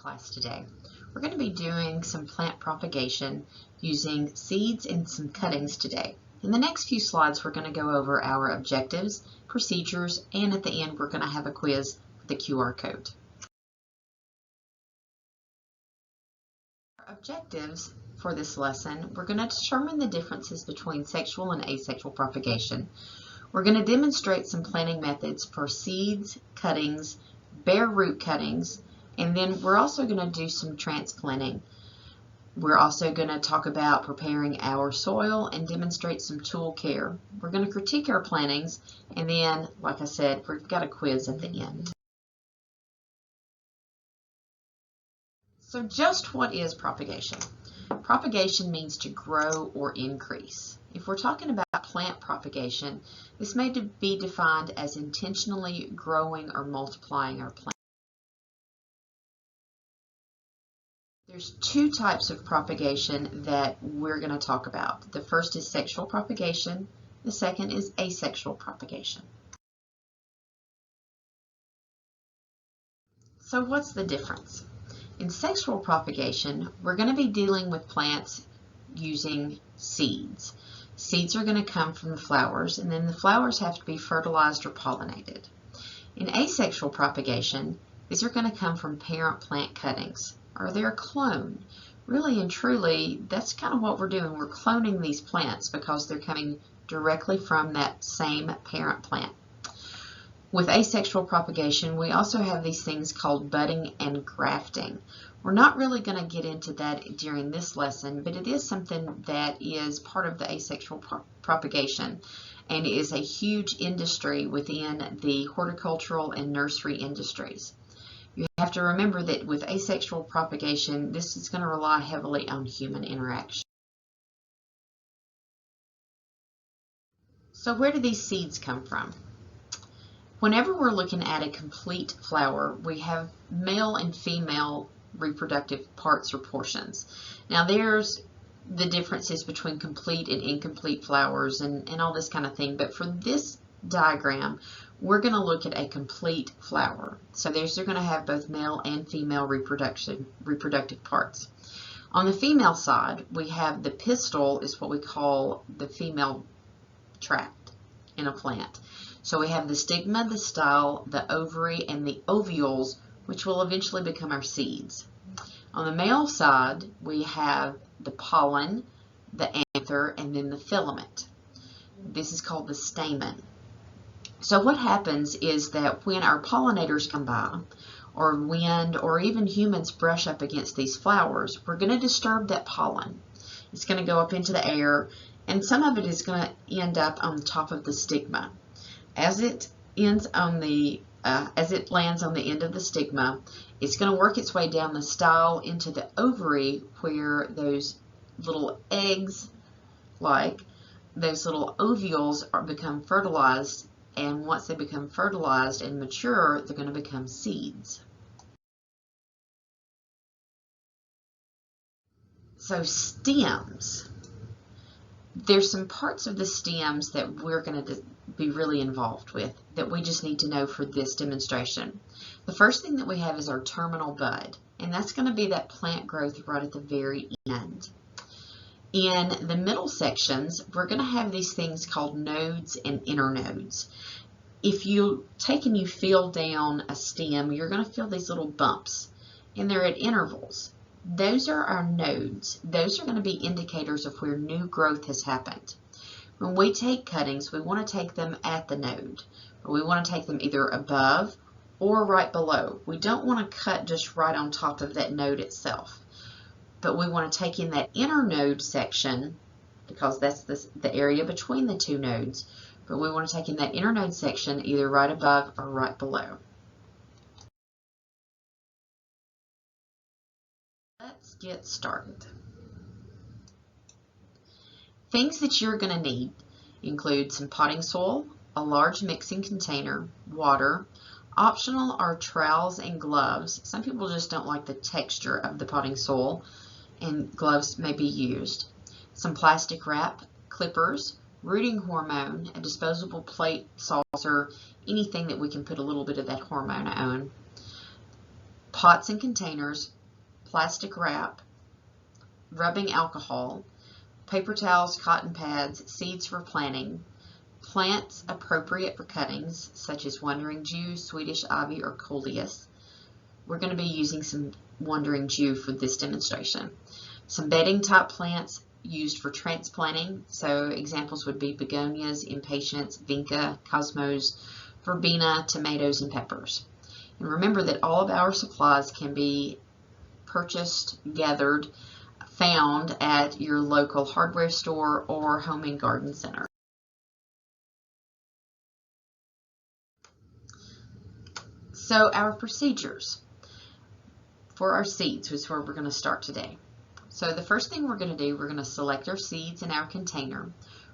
class today. We're going to be doing some plant propagation using seeds and some cuttings today. In the next few slides, we're going to go over our objectives, procedures, and at the end, we're going to have a quiz with the QR code. Our objectives for this lesson, we're going to determine the differences between sexual and asexual propagation. We're going to demonstrate some planting methods for seeds, cuttings, bare root cuttings, and then we're also going to do some transplanting. We're also going to talk about preparing our soil and demonstrate some tool care. We're going to critique our plantings, and then, like I said, we've got a quiz at the end. So just what is propagation? Propagation means to grow or increase. If we're talking about plant propagation, this may be defined as intentionally growing or multiplying our plant. There's two types of propagation that we're going to talk about. The first is sexual propagation. The second is asexual propagation. So what's the difference? In sexual propagation, we're going to be dealing with plants using seeds. Seeds are going to come from the flowers, and then the flowers have to be fertilized or pollinated. In asexual propagation, these are going to come from parent plant cuttings, or they're a clone. Really and truly, that's kind of what we're doing. We're cloning these plants because they're coming directly from that same parent plant. With asexual propagation, we also have these things called budding and grafting. We're not really going to get into that during this lesson, but it is something that is part of the asexual propagation and is a huge industry within the horticultural and nursery industries. You have to remember that with asexual propagation, this is going to rely heavily on human interaction. So where do these seeds come from? Whenever we're looking at a complete flower, we have male and female reproductive parts or portions. Now there's the differences between complete and incomplete flowers and all this kind of thing, but for this diagram, we're going to look at a complete flower. So they're going to have both male and female reproductive parts. On the female side, we have the pistil is what we call the female tract in a plant. So we have the stigma, the style, the ovary, and the ovules, which will eventually become our seeds. On the male side, we have the pollen, the anther, and then the filament. This is called the stamen. So what happens is that when our pollinators come by, or wind, or even humans brush up against these flowers, we're going to disturb that pollen. It's going to go up into the air, and some of it is going to end up on the top of the stigma. As it lands on the end of the stigma, it's going to work its way down the style into the ovary, where those little eggs, like those little ovules, become fertilized. And once they become fertilized and mature, they're going to become seeds. So stems. There's some parts of the stems that we're going to be really involved with that we just need to know for this demonstration. The first thing that we have is our terminal bud, and that's going to be that plant growth right at the very end. In the middle sections, we're going to have these things called nodes and internodes. If you take and you feel down a stem, you're going to feel these little bumps, and they're at intervals. Those are our nodes. Those are going to be indicators of where new growth has happened. When we take cuttings, we want to take them at the node, or we want to take them either above or right below. We don't want to cut just right on top of that node itself, but we want to take in that inner node section, because that's the area between the two nodes, but we want to take in that inner node section either right above or right below. Let's get started. Things that you're going to need include some potting soil, a large mixing container, water. Optional are trowels and gloves. Some people just don't like the texture of the potting soil, and gloves may be used. Some plastic wrap, clippers, rooting hormone, a disposable plate, saucer, anything that we can put a little bit of that hormone on. pots and containers, plastic wrap, rubbing alcohol, paper towels, cotton pads, seeds for planting, plants appropriate for cuttings, such as wandering Jew, Swedish ivy, or coleus. We're going to be using some wandering Jew for this demonstration. Some bedding type plants used for transplanting, so examples would be begonias, impatiens, vinca, cosmos, verbena, tomatoes, and peppers. And remember that all of our supplies can be purchased, gathered, found at your local hardware store or home and garden center. So our procedures for our seeds is where we're going to start today. So the first thing we're going to do, we're going to select our seeds in our container.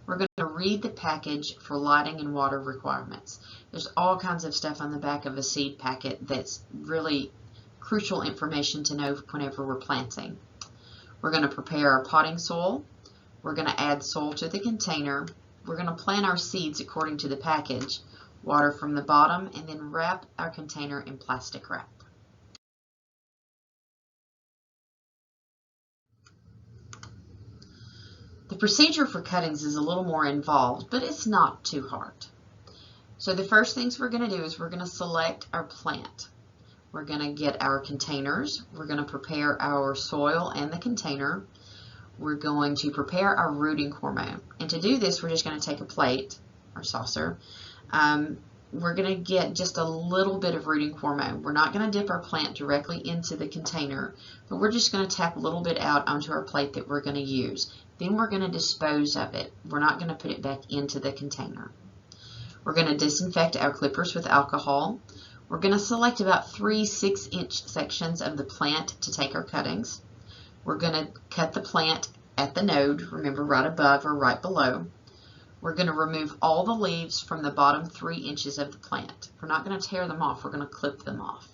We're going to read the package for lighting and water requirements. There's all kinds of stuff on the back of a seed packet that's really crucial information to know whenever we're planting. We're going to prepare our potting soil. We're going to add soil to the container. We're going to plant our seeds according to the package, water from the bottom, and then wrap our container in plastic wrap. The procedure for cuttings is a little more involved, but it's not too hard. So the first things we're going to do is we're going to select our plant. We're going to get our containers. We're going to prepare our soil and the container. We're going to prepare our rooting hormone. And to do this, we're just going to take a plate or saucer. We're going to get just a little bit of rooting hormone. We're not going to dip our plant directly into the container, but we're just going to tap a little bit out onto our plate that we're going to use. Then we're going to dispose of it. We're not going to put it back into the container. We're going to disinfect our clippers with alcohol. We're going to select about 3 6-inch sections of the plant to take our cuttings. We're going to cut the plant at the node, remember right above or right below. We're going to remove all the leaves from the bottom 3 inches of the plant. We're not going to tear them off, we're going to clip them off.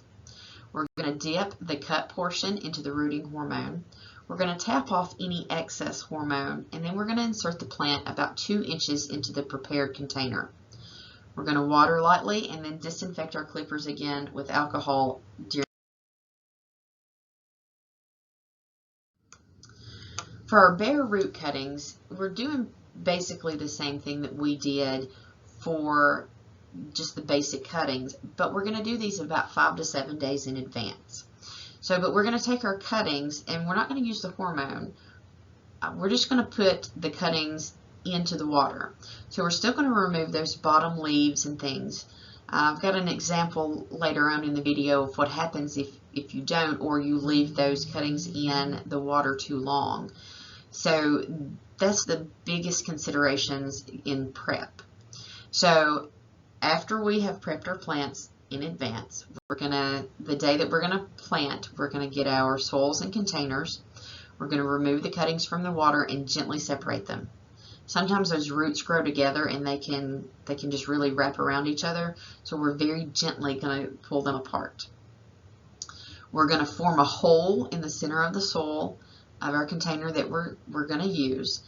We're going to dip the cut portion into the rooting hormone. We're going to tap off any excess hormone, and then we're going to insert the plant about 2 inches into the prepared container. We're going to water lightly and then disinfect our clippers again with alcohol during. For our bare root cuttings, we're doing basically the same thing that we did for just the basic cuttings, but we're going to do these about 5 to 7 days in advance. But we're going to take our cuttings, and we're not going to use the hormone. We're just going to put the cuttings into the water. So we're still going to remove those bottom leaves and things. I've got an example later on in the video of what happens if you don't, or you leave those cuttings in the water too long. So that's the biggest considerations in prep. So after we have prepped our plants in advance, the day that we're going to plant, we're going to get our soils and containers. We're going to remove the cuttings from the water and gently separate them. Sometimes those roots grow together and they can just really wrap around each other, so we're very gently going to pull them apart. We're going to form a hole in the center of the soil of our container that we're going to use.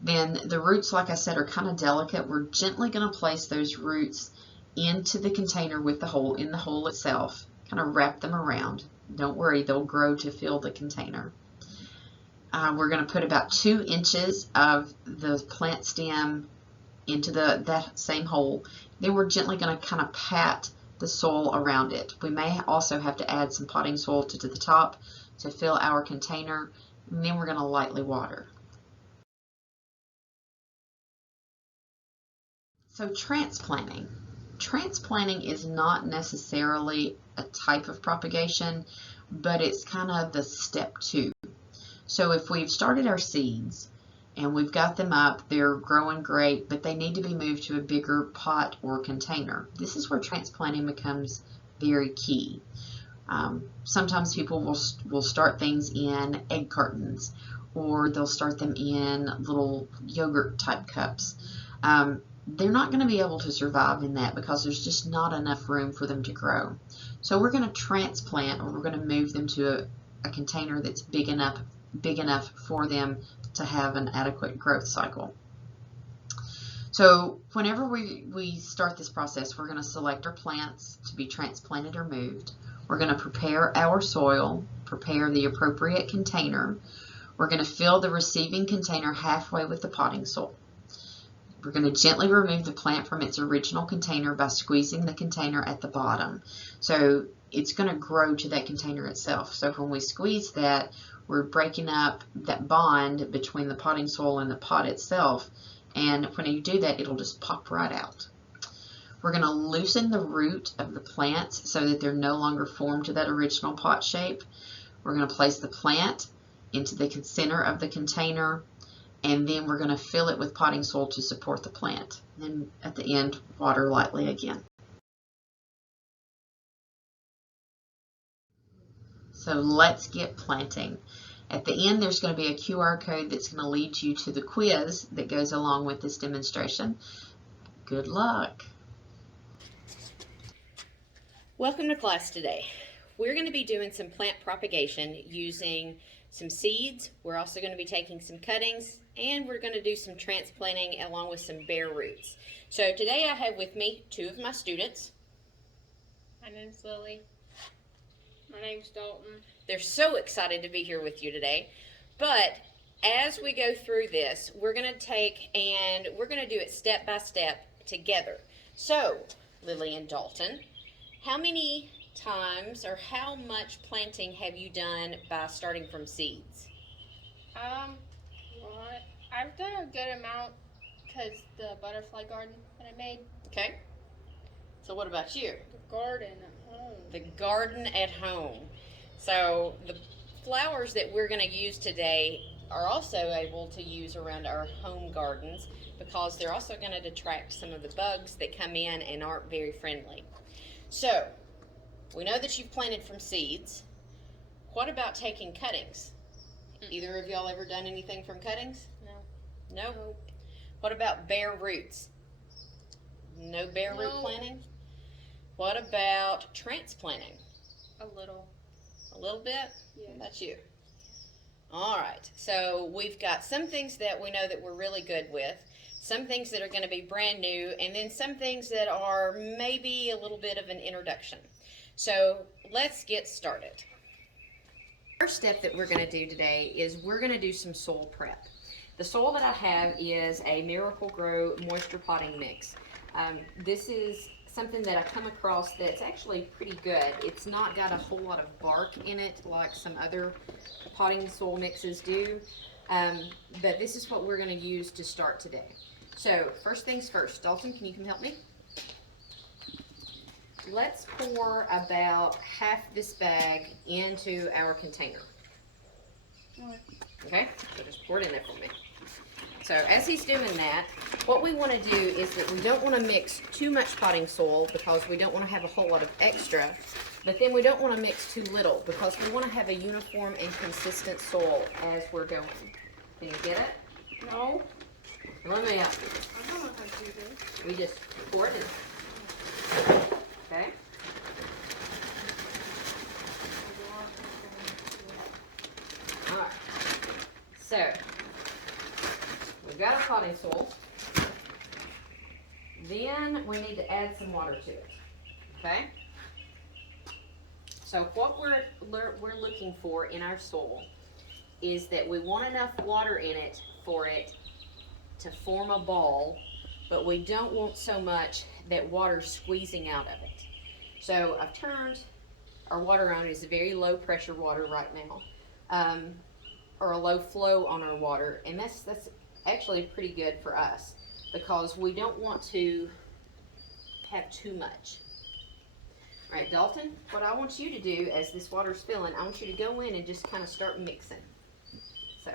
Then the roots, like I said, are kind of delicate. We're gently going to place those roots into the container with the hole in the hole itself, kind of wrap them around. Don't worry, they'll grow to fill the container. We're going to put about 2 inches of the plant stem into that same hole. Then we're gently going to kind of pat the soil around it. We may also have to add some potting soil to the top to fill our container, and then we're going to lightly water. So transplanting. Transplanting is not necessarily a type of propagation, but it's kind of the step 2. So if we've started our seeds and we've got them up, they're growing great, but they need to be moved to a bigger pot or container. This is where transplanting becomes very key. Sometimes people will start things in egg cartons, or they'll start them in little yogurt type cups. They're not going to be able to survive in that because there's just not enough room for them to grow. So we're going to transplant, or we're going to move them to a container that's big enough for them to have an adequate growth cycle. So whenever we start this process, we're going to select our plants to be transplanted or moved. We're going to prepare our soil, prepare the appropriate container. We're going to fill the receiving container halfway with the potting soil. We're going to gently remove the plant from its original container by squeezing the container at the bottom. So it's going to grow to that container itself. So when we squeeze that, we're breaking up that bond between the potting soil and the pot itself. And when you do that, it'll just pop right out. We're going to loosen the root of the plants so that they're no longer formed to that original pot shape. We're going to place the plant into the center of the container, and then we're going to fill it with potting soil to support the plant. And at the end, water lightly again. So let's get planting. At the end, there's going to be a QR code that's going to lead you to the quiz that goes along with this demonstration. Good luck. Welcome to class today. We're going to be doing some plant propagation using some seeds. We're also going to be taking some cuttings, and we're going to do some transplanting along with some bare roots. So today I have with me two of my students. My name's Lily. My name's Dalton. They're so excited to be here with you today. But as we go through this, we're going to do it step by step together. So, Lily and Dalton, how many times or how much planting have you done by starting from seeds? What? I've done a good amount because the butterfly garden that I made. Okay. So what about you? The garden at home. The garden at home. So the flowers that we're going to use today are also able to use around our home gardens because they're also going to detract some of the bugs that come in and aren't very friendly. So we know that you've planted from seeds. What about taking cuttings? Either of y'all ever done anything from cuttings? No. No? Nope. What about bare roots? No bare root planting? What about transplanting? A little. A little bit? Yeah. What about you? All right. So we've got some things that we know that we're really good with, some things that are going to be brand new, and then some things that are maybe a little bit of an introduction. So let's get started. First step that we're going to do today is we're going to do some soil prep. The soil that I have is a Miracle-Gro moisture potting mix. This is something that I come across that's actually pretty good. It's not got a whole lot of bark in it like some other potting soil mixes do, but this is what we're going to use to start today. So first things first, Dalton, can you come help me? Let's pour about half this bag into our container. Okay, so just pour it in there for me. So as he's doing that, what we want to do is that we don't want to mix too much potting soil because we don't want to have a whole lot of extra, but then we don't want to mix too little because we want to have a uniform and consistent soil as we're going. Can you get it? No. Let me help you. I don't know how to do this. We just pour it in. Okay? Alright. So, we've got our potting soil. Then we need to add some water to it. Okay? So what we're looking for in our soil is that we want enough water in it for it to form a ball, but we don't want so much that water squeezing out of it. So I've turned our water on. It's a very low pressure water right now, or a low flow on our water, and that's actually pretty good for us because we don't want to have too much. All right, Dalton, what I want you to do as this water's filling, I want you to go in and just kind of start mixing. So.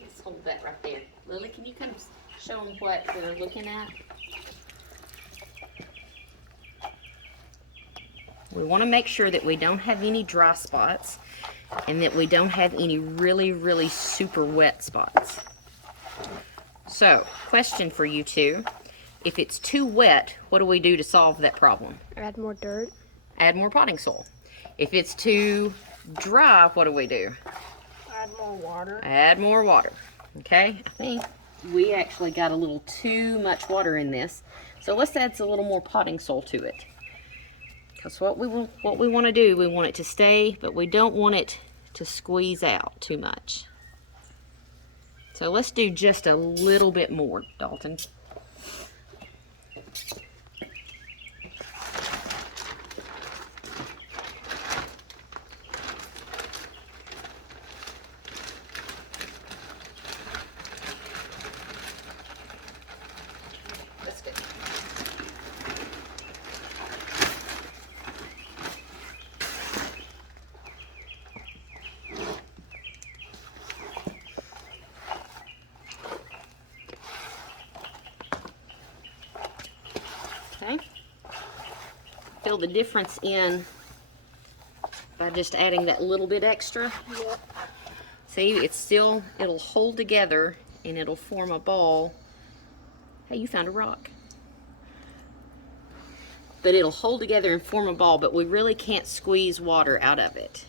Let's hold that right there. Lily, can you come show them what we're looking at? We want to make sure that we don't have any dry spots and that we don't have any really, really super wet spots. So, question for you two. If it's too wet, what do we do to solve that problem? Add more dirt. Add more potting soil. If it's too dry, what do we do? Add more water. Add more water. Okay, I think we actually got a little too much water in this. So let's add a little more potting soil to it. Because what we want to do, we want it to stay, but we don't want it to squeeze out too much. So let's do just a little bit more, Dalton. That's good. Okay. Feel the difference in by just adding that little bit extra. Yep. See, it'll hold together and it'll form a ball. Hey, you found a rock. But it'll hold together and form a ball, but we really can't squeeze water out of it.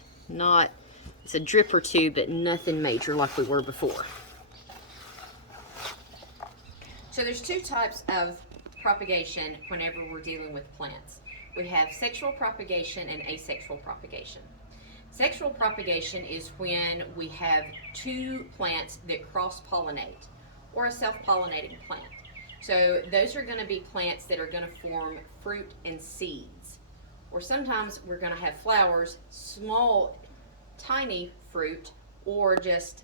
It's a drip or two, but nothing major like we were before. So there's two types of propagation whenever we're dealing with plants. We have sexual propagation and asexual propagation. Sexual propagation is when we have two plants that cross-pollinate, or a self-pollinating plant. So those are going to be plants that are going to form fruit and seeds. Or sometimes we're going to have flowers, small, tiny fruit, or just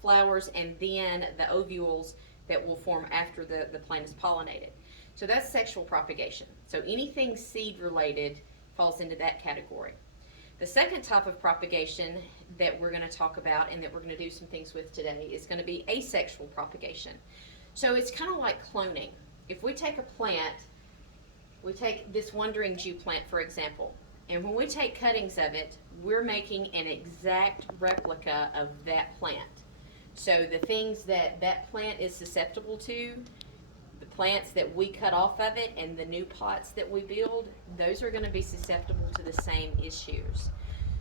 flowers and then the ovules that will form after the plant is pollinated. So that's sexual propagation. So anything seed related falls into that category. The second type of propagation that we're going to talk about and that we're going to do some things with today is going to be asexual propagation. So it's kind of like cloning. If we take a plant, we take this wandering Jew plant for example, and when we take cuttings of it, we're making an exact replica of that plant. So the things that that plant is susceptible to, the plants that we cut off of it and the new pots that we build, those are going to be susceptible to the same issues.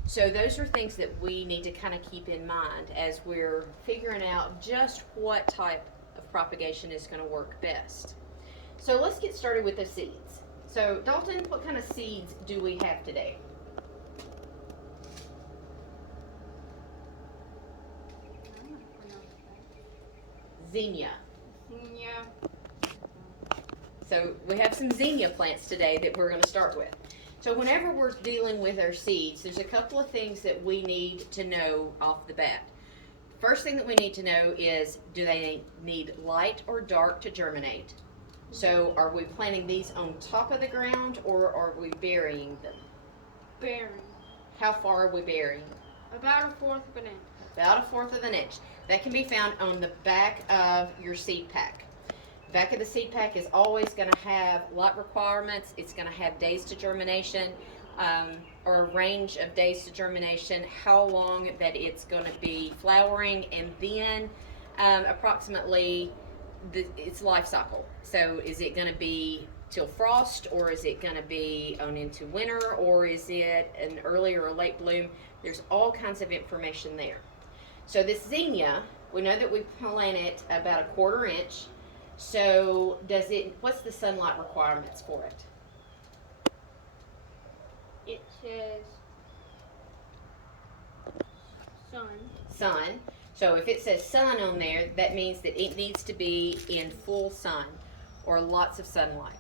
So those are things that we need to kind of keep in mind as we're figuring out just what type of propagation is going to work best. So let's get started with the seeds. So Dalton, what kind of seeds do we have today? Zinnia. Yeah. So we have some zinnia plants today that we're going to start with. So whenever we're dealing with our seeds, there's a couple of things that we need to know off the bat. First thing that we need to know is, do they need light or dark to germinate? So are we planting these on top of the ground or are we burying them? Burying. How far are we burying? About 1/4 of an inch. About 1/4 of an inch. That can be found on the back of your seed pack. Back of the seed pack is always going to have light requirements. It's going to have days to germination, or a range of days to germination, how long that it's going to be flowering, and then approximately its life cycle. So is it going to be till frost, or is it going to be on into winter, or is it an early or a late bloom? There's all kinds of information there. So this zinnia, we know that we plant it about 1/4 inch. So what's the sunlight requirements for it? It says sun. Sun. So if it says sun on there, that means that it needs to be in full sun or lots of sunlight.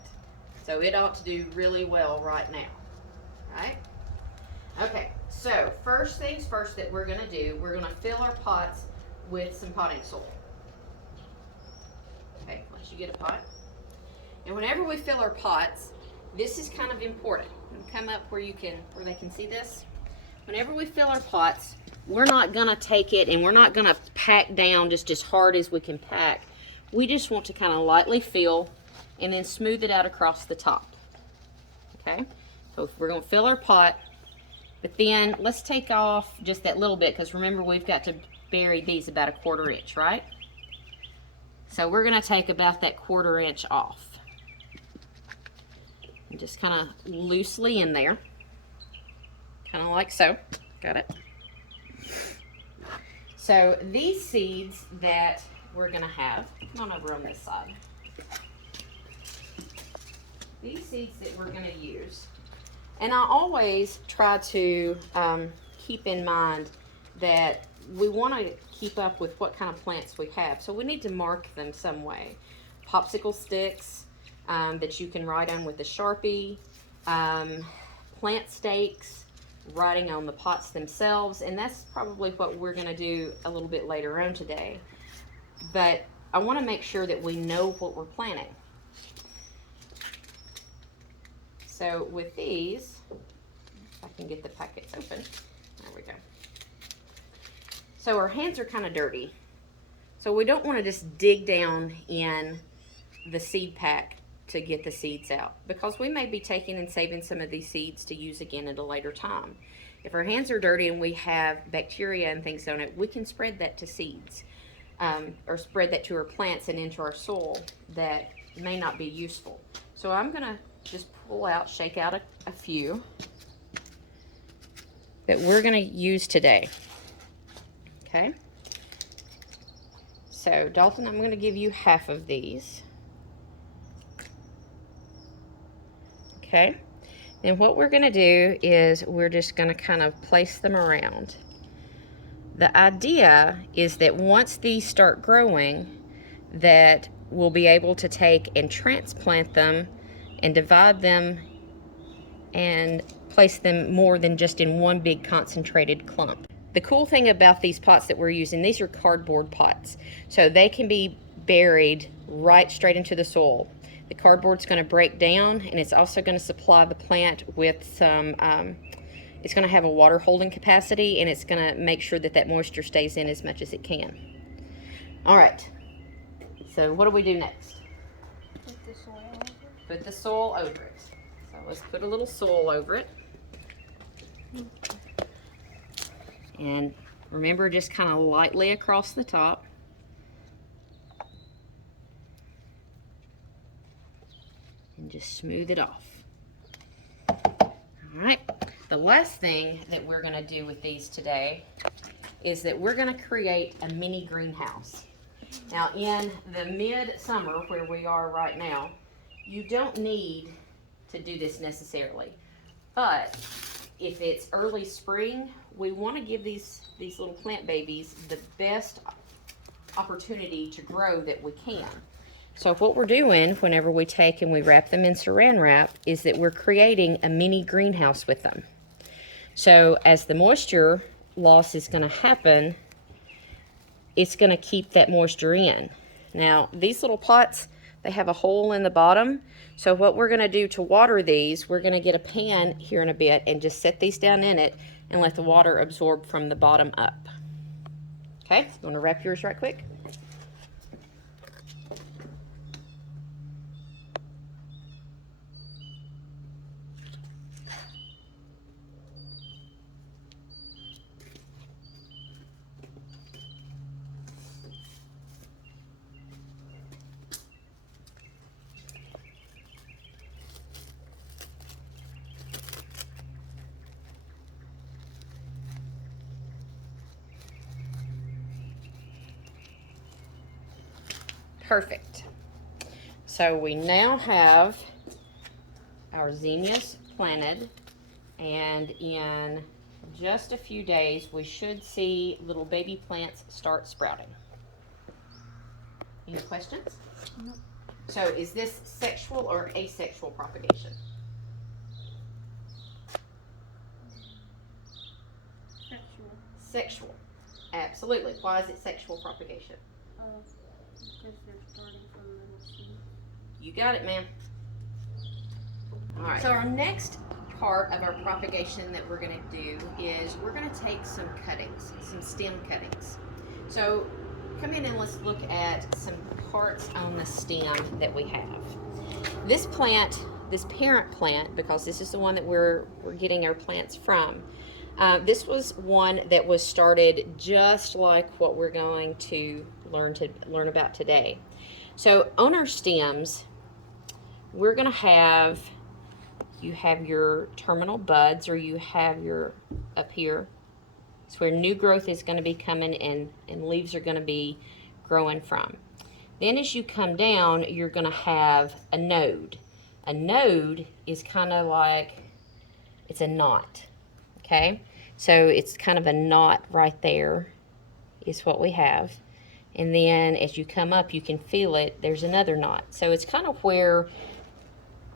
So it ought to do really well right now. Right? Okay, so first things first that we're going to do, we're going to fill our pots with some potting soil. Okay, once you get a pot. And whenever we fill our pots, this is kind of important. Come up where they can see this. Whenever we fill our pots, we're not gonna take it and we're not gonna pack down just as hard as we can pack. We just want to kind of lightly fill and then smooth it out across the top. Okay, so we're gonna fill our pot, but then let's take off just that little bit, because remember we've got to bury these about 1/4 inch, right? So we're going to take about that 1/4 inch off. And just kind of loosely in there. Kind of like so. Got it? So these seeds that we're going to have, come on over on this side. These seeds that we're going to use, and I always try to keep in mind that we want to keep up with what kind of plants we have. So we need to mark them some way. Popsicle sticks that you can write on with a Sharpie, plant stakes, writing on the pots themselves, and that's probably what we're going to do a little bit later on today. But I want to make sure that we know what we're planting. So with these, if I can get the packets open, there we go. So our hands are kind of dirty. So we don't want to just dig down in the seed pack to get the seeds out, because we may be taking and saving some of these seeds to use again at a later time. If our hands are dirty and we have bacteria and things on it, we can spread that to seeds, or spread that to our plants and into our soil that may not be useful. So I'm going to just pull out, shake out a few that we're going to use today. Okay. So Dalton, I'm going to give you half of these. Okay. And what we're going to do is we're just going to kind of place them around. The idea is that once these start growing, that we'll be able to take and transplant them and divide them and place them more than just in one big concentrated clump. The cool thing about these pots that we're using, these are cardboard pots, so they can be buried right straight into the soil. The cardboard's going to break down, and it's also going to supply the plant with some, it's going to have a water holding capacity, and it's going to make sure that that moisture stays in as much as it can. All right, so what do we do next? Put the soil over it. Put the soil over it. So let's put a little soil over it. And remember, just kind of lightly across the top. And just smooth it off. All right. The last thing that we're going to do with these today is that we're going to create a mini greenhouse. Now, in the mid-summer where we are right now, you don't need to do this necessarily. But if it's early spring, we want to give these little plant babies the best opportunity to grow that we can. So what we're doing whenever we take and we wrap them in saran wrap is that we're creating a mini greenhouse with them. So as the moisture loss is going to happen, it's going to keep that moisture in. Now, these little pots, they have a hole in the bottom. So what we're going to do to water these, we're going to get a pan here in a bit and just set these down in it and let the water absorb from the bottom up. Okay, you want to wrap yours right quick? Perfect. So we now have our zinnias planted, and in just a few days we should see little baby plants start sprouting. Any questions? No. So is this sexual or asexual propagation? Sexual. Sexual. Absolutely. Why is it sexual propagation? Because they're starting from little seed. You got it, ma'am. All right. So our next part of our propagation that we're going to do is we're going to take some cuttings, some stem cuttings. So come in and let's look at some parts on the stem that we have. This plant, this parent plant, because this is the one that we're getting our plants from, this was one that was started just like what we're going to learn about today. So on our stems, we're going to have, you have your terminal buds, or you have your, up here, It's where new growth is going to be coming in and leaves are going to be growing from. Then as you come down, you're going to have a node. A node is kind of like, it's a knot, okay? So it's kind of a knot right there is what we have. And then as you come up, you can feel it, there's another knot. So it's kind of where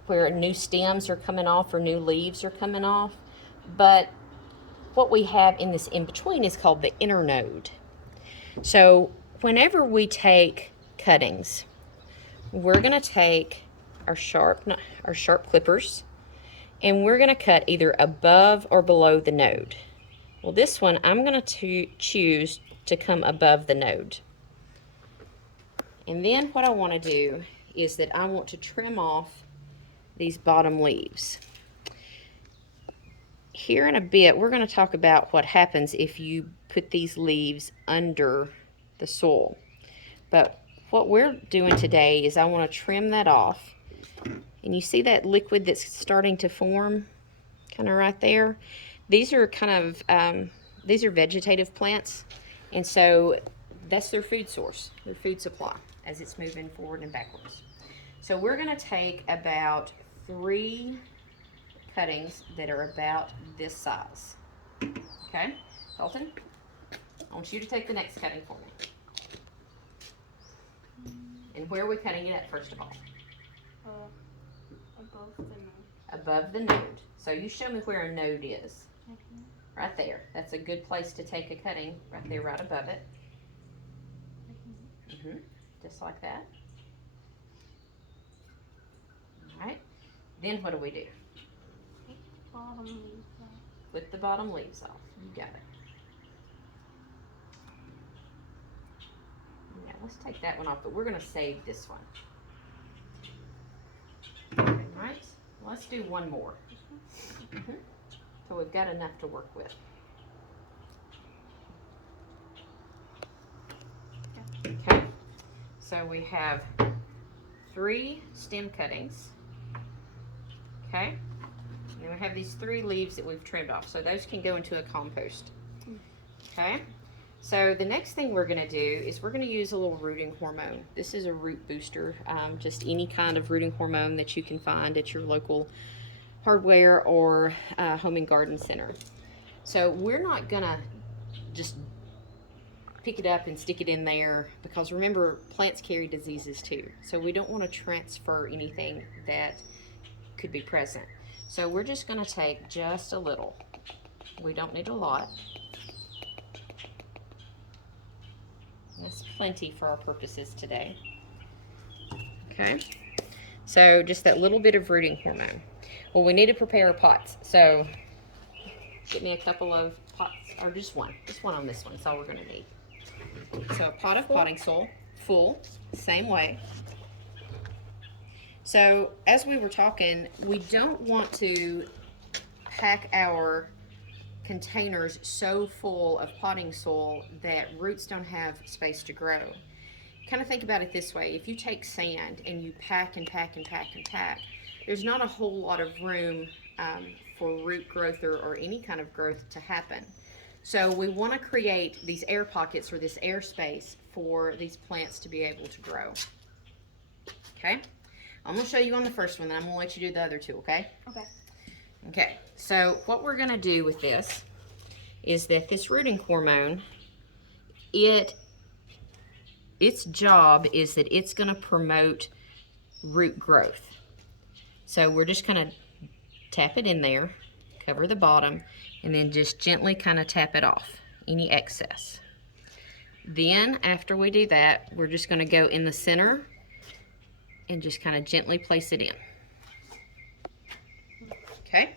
new stems are coming off or new leaves are coming off. But what we have in this in-between is called the inner node. So whenever we take cuttings, we're going to take our sharp clippers, and we're going to cut either above or below the node. Well, this one, I'm going to choose to come above the node. And then what I want to do is that I want to trim off these bottom leaves. Here in a bit, we're going to talk about what happens if you put these leaves under the soil. But what we're doing today is I want to trim that off. And you see that liquid that's starting to form kind of right there? These are kind of, these are vegetative plants. And so that's their food source, their food supply as it's moving forward and backwards. So we're going to take about 3 cuttings that are about this size. Okay, Dalton, I want you to take the next cutting for me. And where are we cutting it at first of all? Above the node. Above the node. So you show me where a node is. Right there. That's a good place to take a cutting, right there, right above it. Just like that. All right. Then what do we do? Take the bottom leaves off. Flip the bottom leaves off. You got it. Now let's take that one off, but we're going to save this one. All right. Let's do one more. So we've got enough to work with. Okay. So we have 3 stem cuttings. Okay. And we have these 3 leaves that we've trimmed off. So those can go into a compost. Okay. So the next thing we're going to do is we're going to use a little rooting hormone. This is a root booster, just any kind of rooting hormone that you can find at your local hardware or home and garden center. So we're not going to just pick it up and stick it in there because remember, plants carry diseases too. So we don't want to transfer anything that could be present. So we're just going to take just a little. We don't need a lot. That's plenty for our purposes today. Okay, so just that little bit of rooting hormone. Well, we need to prepare our pots. So get me a couple of pots, or just one on this one. That's all we're going to need. So a pot of potting soil, full, same way. So as we were talking, we don't want to pack our containers so full of potting soil that roots don't have space to grow. Kind of think about it this way. If you take sand and you pack and pack and pack and pack, there's not a whole lot of room for root growth or any kind of growth to happen. So we want to create these air pockets or this air space for these plants to be able to grow. Okay? I'm going to show you on the first one, then I'm going to let you do the other 2, okay? Okay. Okay, so what we're going to do with this is that this rooting hormone, its job is that it's going to promote root growth. So we're just going to tap it in there, cover the bottom, and then just gently kind of tap it off, any excess. Then after we do that, we're just going to go in the center and just kind of gently place it in. Okay?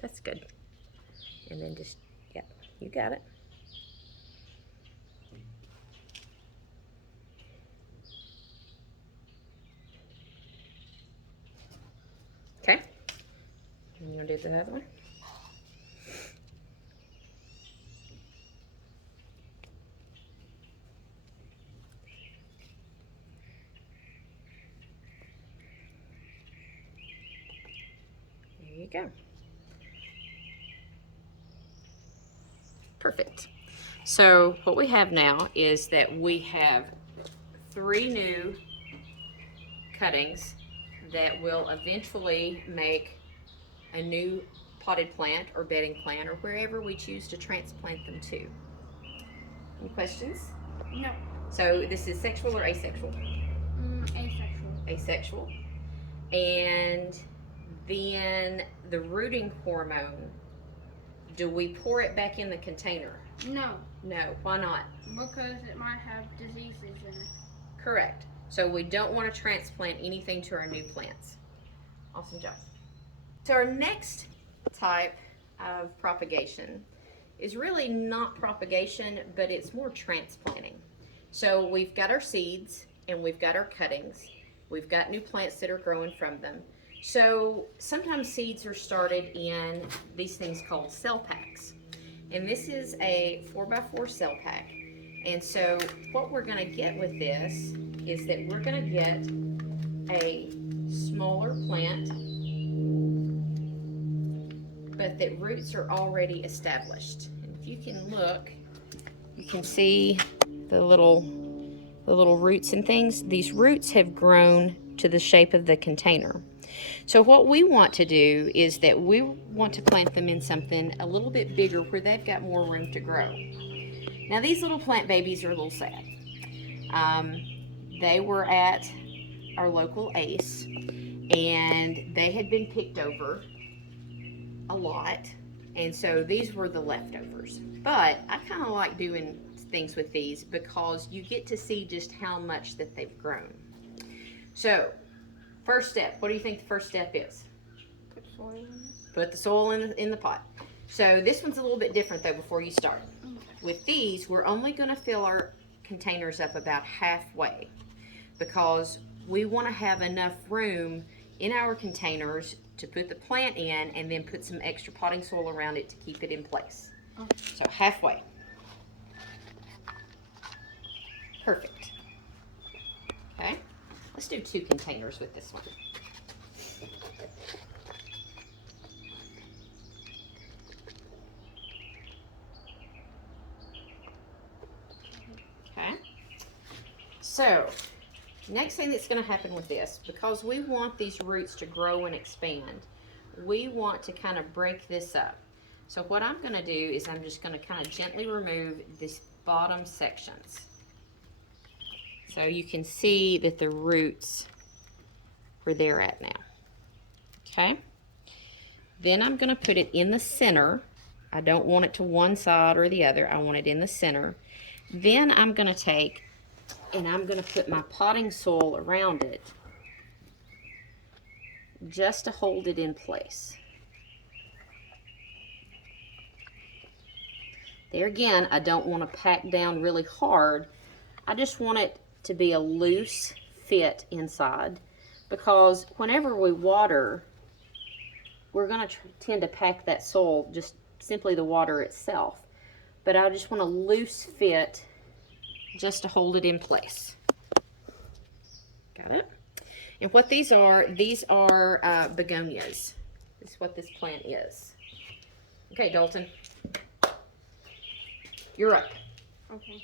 That's good. And then just, yeah, you got it. Okay. And you want to do the other one? go. Perfect. So what we have now is that we have 3 new cuttings that will eventually make a new potted plant or bedding plant or wherever we choose to transplant them to. Any questions? No. So this is sexual or asexual? Asexual. Asexual. And then the rooting hormone, do we pour it back in the container? No. No. Why not? Because it might have diseases in it. Correct. So we don't want to transplant anything to our new plants. Awesome job. So our next type of propagation is really not propagation, but it's more transplanting. So we've got our seeds and we've got our cuttings. We've got new plants that are growing from them. So sometimes seeds are started in these things called cell packs. And this is a 4x4 cell pack. And so what we're going to get with this is that we're going to get a smaller plant, but that roots are already established. And if you can look, you can see the little roots and things. These roots have grown to the shape of the container. So what we want to do is that we want to plant them in something a little bit bigger where they've got more room to grow. Now these little plant babies are a little sad. They were at our local ACE and they had been picked over a lot, and so these were the leftovers. But I kind of like doing things with these because you get to see just how much that they've grown. So first step, what do you think the first step is? Put soil in it. Put the soil in the pot. So this one's a little bit different though before you start. Okay. With these, we're only going to fill our containers up about halfway because we want to have enough room in our containers to put the plant in and then put some extra potting soil around it to keep it in place. Okay. So halfway. Perfect. Okay, let's do 2 containers with this one. Okay, so next thing that's going to happen with this, because we want these roots to grow and expand, we want to kind of break this up. So what I'm going to do is I'm just going to kind of gently remove these bottom sections. So you can see that the roots where they're at now. Okay. Then I'm going to put it in the center. I don't want it to one side or the other. I want it in the center. Then I'm going to take and I'm going to put my potting soil around it just to hold it in place. There again, I don't want to pack down really hard. I just want it to be a loose fit inside, because whenever we water, we're going to tend to pack that soil, just simply the water itself. But I just want a loose fit just to hold it in place. Got it? And what these are begonias. This is what this plant is. Okay, Dalton. You're up. Okay.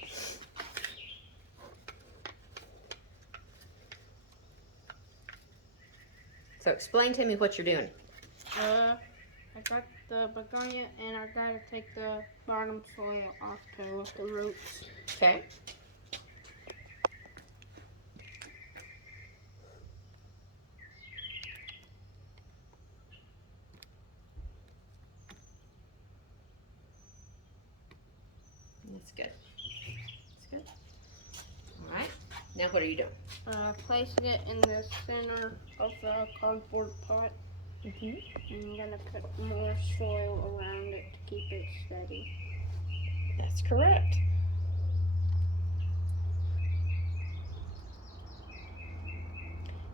So explain to me what you're doing. I got the begonia and I gotta take the bottom soil off to with the roots. Okay. That's good. That's good. All right. Now what are you doing? Placing it in the center of the cardboard pot. Mm-hmm. And I'm gonna put more soil around it to keep it steady. That's correct.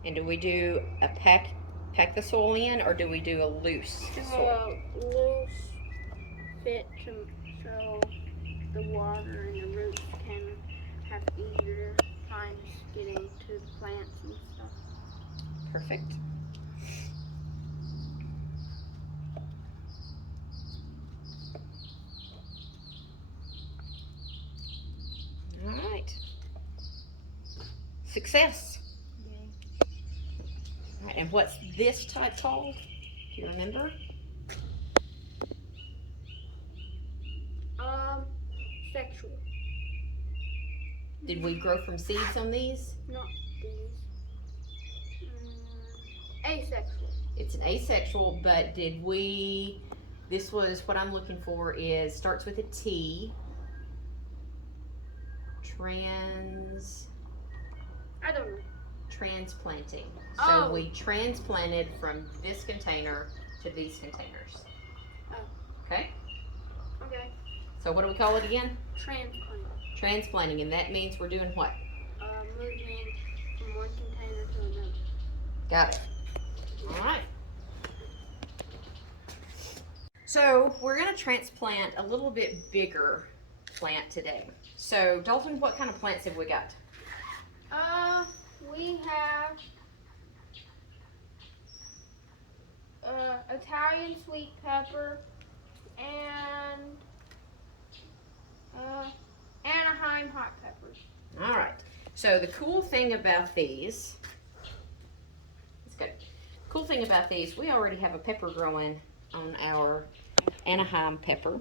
And do we do a pack the soil in, or do we do a loose soil? Loose fit so the water and the roots can have easier times getting to the plants and stuff. Perfect. Success. Yeah. All right, and what's this type called? Do you remember? Sexual. Did we grow from seeds on these? Not these. Asexual. It's an asexual, but did we, this was, what I'm looking for is, starts with a T. I don't know. Transplanting. Oh. So we transplanted from this container to these containers. Oh. Okay? Okay. So what do we call it again? Transplant. Transplanting, and that means we're doing what? Moving from one container to another. Got it. All right. So we're going to transplant a little bit bigger plant today. So Dalton, what kind of plants have we got? We have Italian sweet pepper and Anaheim hot peppers. All right. So the cool thing about these, it's good. Cool thing about these, we already have a pepper growing on our Anaheim pepper,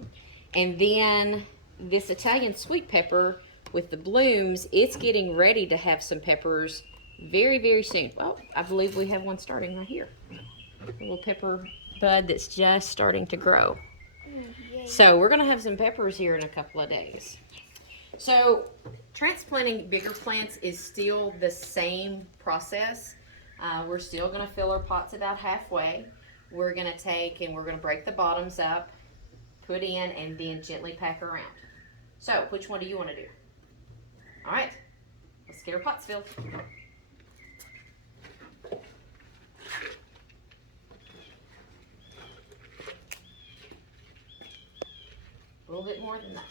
and then this Italian sweet pepper with the blooms, it's getting ready to have some peppers very, very soon. Well, I believe we have one starting right here. A little pepper bud that's just starting to grow. So we're gonna have some peppers here in a couple of days. So transplanting bigger plants is still the same process. We're still gonna fill our pots about halfway. We're gonna take and we're gonna break the bottoms up, put in, and then gently pack around. So which one do you wanna do? All right, let's get our pots filled. A little bit more than that.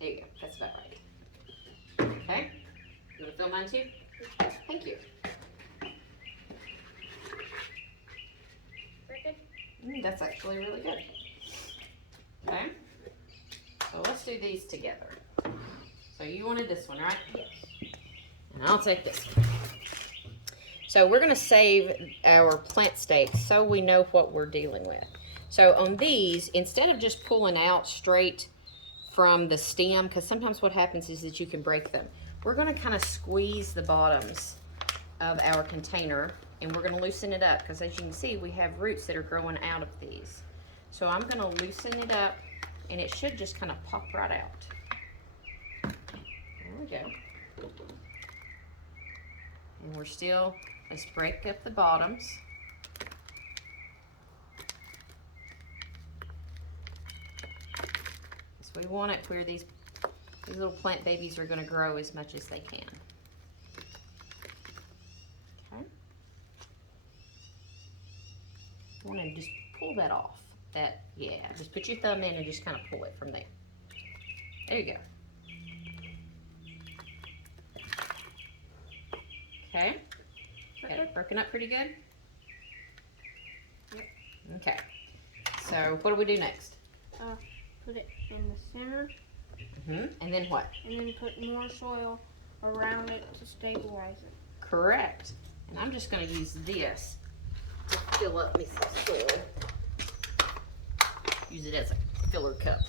There you go, that's about right. Okay, you wanna fill mine too? Thank you. That's actually really good. Okay, so let's do these together. So you wanted this one, right? Yes. And I'll take this one. So we're gonna save our plant stakes so we know what we're dealing with. So on these, instead of just pulling out straight from the stem, because sometimes what happens is that you can break them, we're gonna kind of squeeze the bottoms of our container, and we're gonna loosen it up, because as you can see, we have roots that are growing out of these. So I'm gonna loosen it up, and it should just kind of pop right out. There we go. And we're still, let's break up the bottoms. So we want it where these little plant babies are gonna grow as much as they can. Okay. I want to just pull that off. Yeah, just put your thumb in and just kind of pull it from there. There you go. Okay. Got it broken up pretty good? Yep. Okay. So what do we do next? Put it in the center. And then what? And then put more soil around it to stabilize it. Correct. And I'm just going to use this to fill up me some soil. Use it as a filler cup.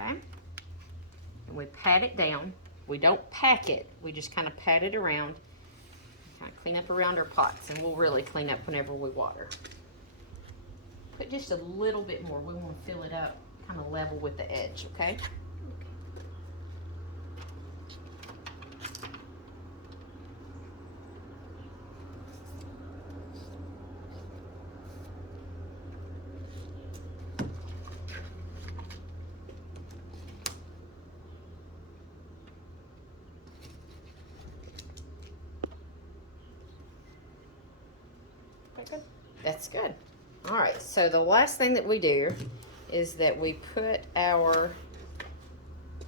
Okay, and we pat it down. We don't pack it, we just kind of pat it around, kind of clean up around our pots, and we'll really clean up whenever we water. Put just a little bit more, we want to fill it up kind of level with the edge, okay? Good. That's good. All right, so the last thing that we do is that we put our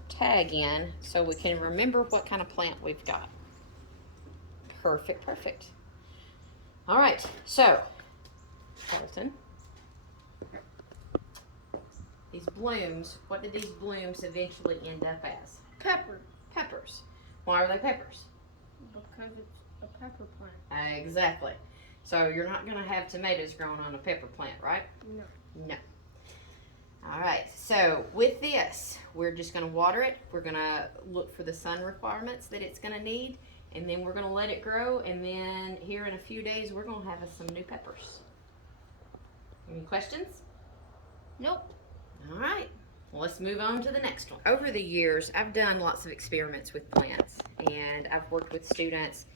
tag in so we can remember what kind of plant we've got. Perfect, perfect. All right, so, Carlton, these blooms, what did these blooms eventually end up as? Pepper. Peppers. Why are they peppers? Because it's a pepper plant. Exactly. So you're not going to have tomatoes growing on a pepper plant, right? No. No. All right, so with this, we're just going to water it. We're going to look for the sun requirements that it's going to need, and then we're going to let it grow, and then here in a few days, we're going to have us some new peppers. Any questions? Nope. All right, well, let's move on to the next one. Over the years, I've done lots of experiments with plants, and I've worked with students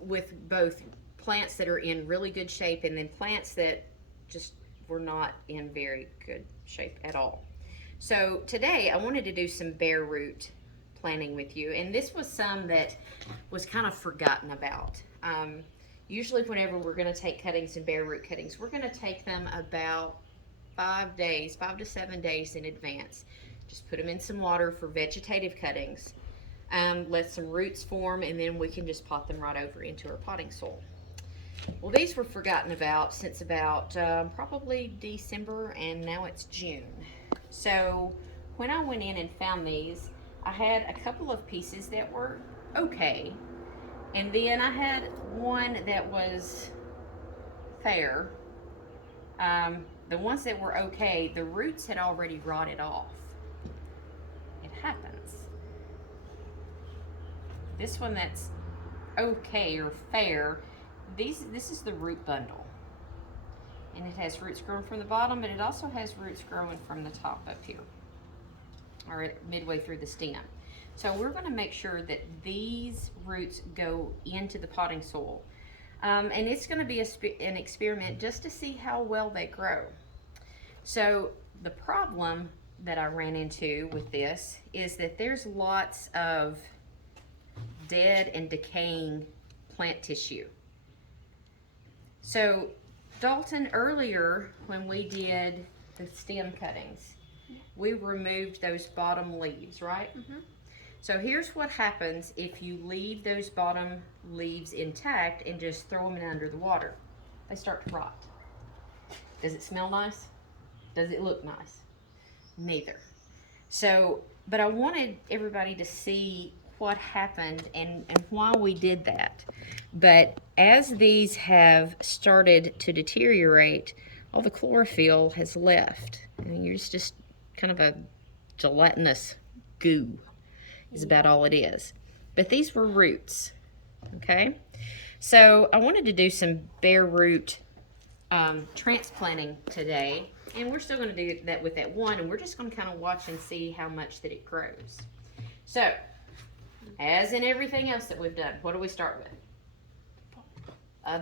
with both plants that are in really good shape and then plants that just were not in very good shape at all. So today I wanted to do some bare root planting with you, and this was some that was kind of forgotten about. Usually whenever we're going to take cuttings and bare root cuttings, we're going to take them about 5 to 7 days in advance. Just put them in some water for vegetative cuttings. Let some roots form, and then we can just pot them right over into our potting soil. Well, these were forgotten about since about probably December, and now it's June. So when I went in and found these, I had a couple of pieces that were okay, and then I had one that was fair. The ones that were okay, the roots had already rotted off. It happens. This one that's okay or fair, this is the root bundle. And it has roots growing from the bottom, but it also has roots growing from the top up here, or midway through the stem. So we're going to make sure that these roots go into the potting soil. And it's going to be an experiment just to see how well they grow. So the problem that I ran into with this is that there's lots of dead and decaying plant tissue. So Dalton, earlier when we did the stem cuttings, we removed those bottom leaves, right? Mm-hmm. So here's what happens if you leave those bottom leaves intact and just throw them in under the water. They start to rot. Does it smell nice? Does it look nice? Neither. So, but I wanted everybody to see what happened and why we did that. But as these have started to deteriorate, all the chlorophyll has left. And you're just kind of a gelatinous goo is about all it is. But these were roots, okay? So I wanted to do some bare root transplanting today, and we're still going to do that with that one, and we're just going to kind of watch and see how much that it grows. So, as in everything else that we've done, what do we start with?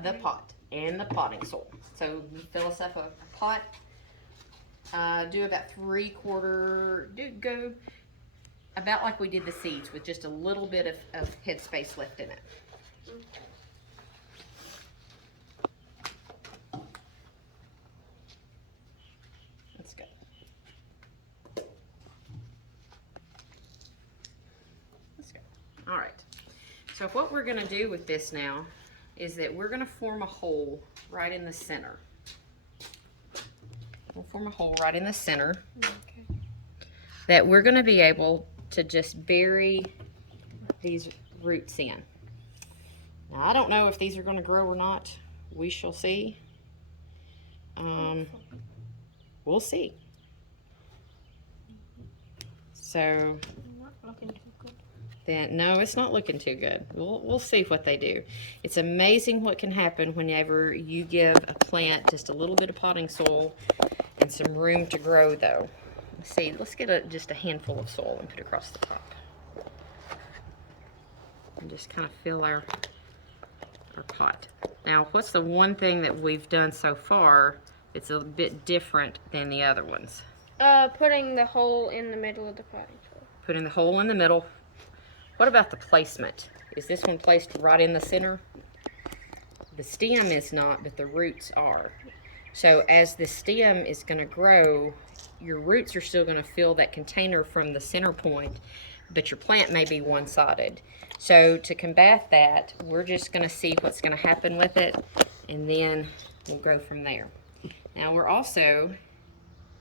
The pot and the potting soil. So you fill us up a pot, do about go about like we did the seeds with just a little bit of headspace left in it. Let's go. Let's go. All right. So what we're going to do with this now is that we're going to form a hole right in the center. We'll form a hole right in the center. Okay. That we're going to be able to just bury these roots in. Now, I don't know if these are going to grow or not. We shall see. We'll see. So, Not looking too good. then, no, it's not looking too good. We'll see what they do. It's amazing what can happen whenever you give a plant just a little bit of potting soil and some room to grow, though. Let's see, let's get just a handful of soil and put it across the top. And just kind of fill our pot. Now, what's the one thing that we've done so far that's a bit different than the other ones? Putting the hole in the middle of the potting soil. Putting the hole in the middle. What about the placement? Is this one placed right in the center? The stem is not, but the roots are. So as the stem is going to grow, your roots are still going to fill that container from the center point, but your plant may be one-sided. So to combat that, we're just going to see what's going to happen with it, and then we'll go from there. Now we're also,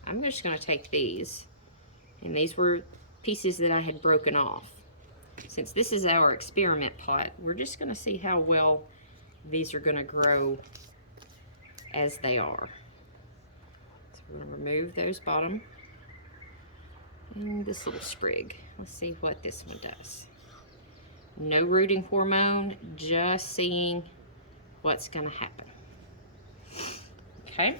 I'm just going to take these, and these were pieces that I had broken off. Since this is our experiment pot, we're just going to see how well these are going to grow as they are. So we're going to remove those bottom and this little sprig. Let's see what this one does. No rooting hormone, just seeing what's going to happen. Okay.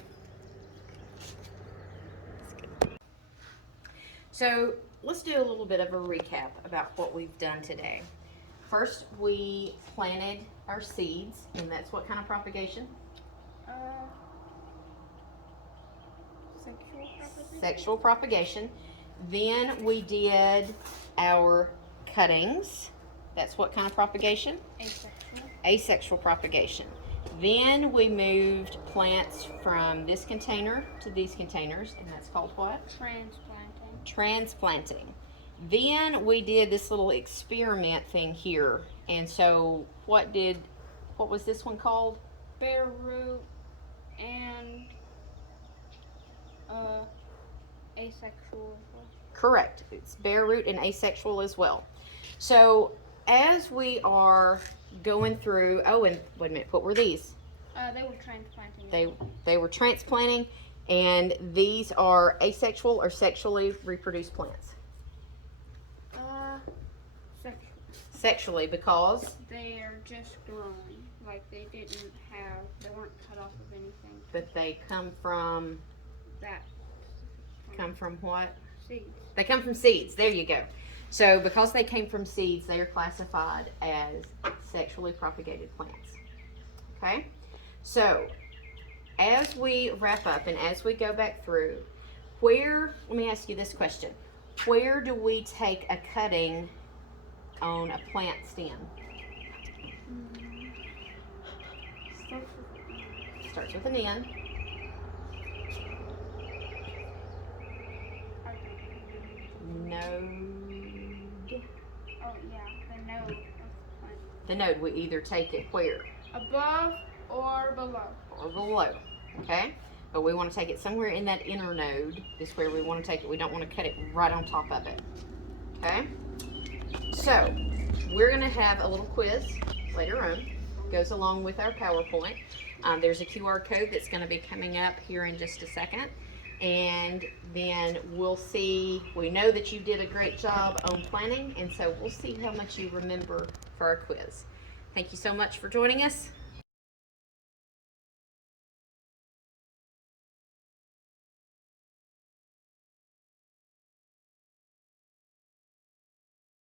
So let's do a little bit of a recap about what we've done today. First, we planted our seeds, and that's what kind of propagation? Sexual propagation. Sexual propagation. Then we did our cuttings. That's what kind of propagation? Asexual. Asexual propagation. Then we moved plants from this container to these containers, and that's called what? Transplanting. Transplanting. Then we did this little experiment thing here, and so what was this one called? Bare root and asexual. Correct. It's bare root and asexual as well. So as we are going through, oh, and wait a minute, what were these? They were transplanting. They were transplanting, and these are asexual or sexually reproduced plants. Sexual. Sexually, because They are just growing. Like they weren't cut off of anything. but they come from That. what? Seeds. They come from seeds. There you go. So because they came from seeds, they are classified as sexually propagated plants. Okay? So as we wrap up and as we go back through, let me ask you this question. Where do we take a cutting on a plant stem? Starts with an N. Node. Oh yeah, the node of the plant. The node, we either take it where? Above or below. Or below. Okay? But we want to take it somewhere in that inner node is where we want to take it. We don't want to cut it right on top of it. Okay? So, we're going to have a little quiz later on. Goes along with our PowerPoint. There's a QR code that's going to be coming up here in just a second. And then we'll see, we know that you did a great job on planning, and so we'll see how much you remember for our quiz. Thank you so much for joining us.